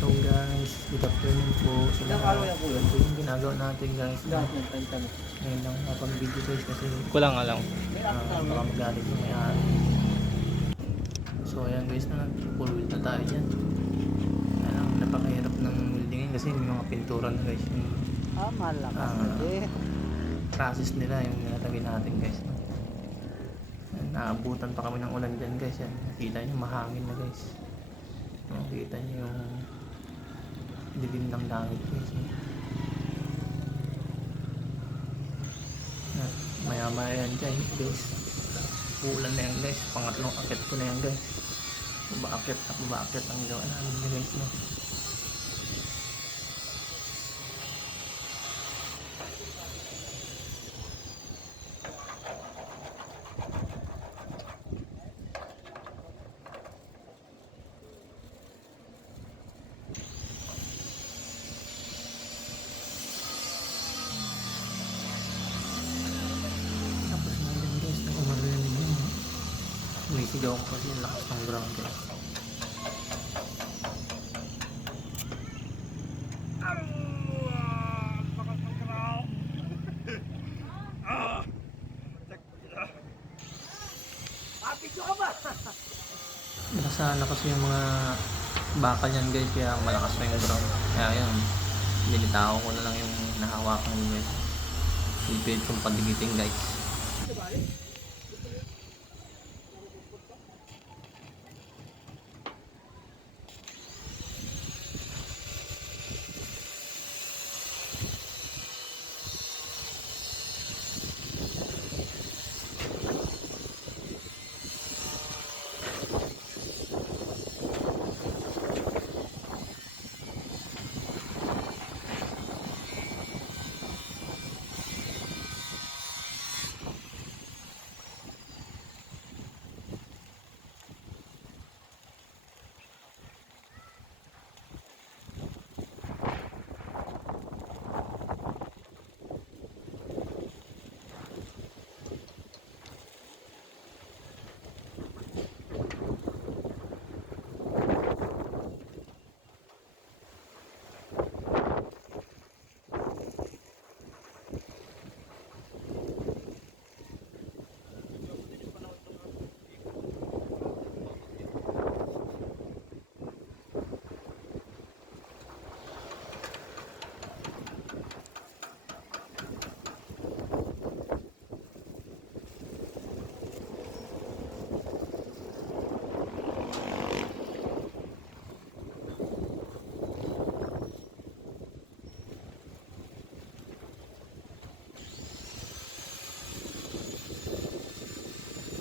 So guys, good afternoon po sa lahat. Yan po yung ginagawa natin guys. Ngayon lang nakapag-video guys kasi Kulang nga lang. baka magalit yung may-ari. So ayan guys, full wheel na tayo dyan. Ayan, napakahirap ng weldingin kasi may mga pintura na guys. Yung Malakas kasi. process nila yung nilalagay natin guys. Ayan, naabutan pa kami ng ulan dyan guys. Yan, nakita nyo mahangin na guys. Nakita nyo yung dilim ng langit guys. Maya maya yan guys. Ulan na yan guys. Pangatlong akit ko na yan guys. Baakit ang gawa namin na guys. No? Tapos na yan guys. Nakumarinig yun. May sigaw ko kasi yung lakas ng ground guys. Nasana kasi yung mga bakal yan guys, kaya malakas pa yung ground. Kaya yun, binitao ko na lang yung nahawakan ko guys. Ipid kong padigiting guys.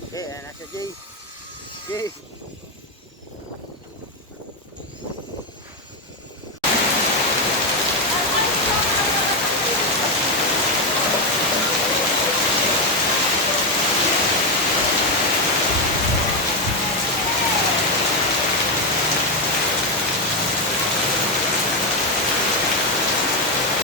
Okay, nasa Jay. Jay.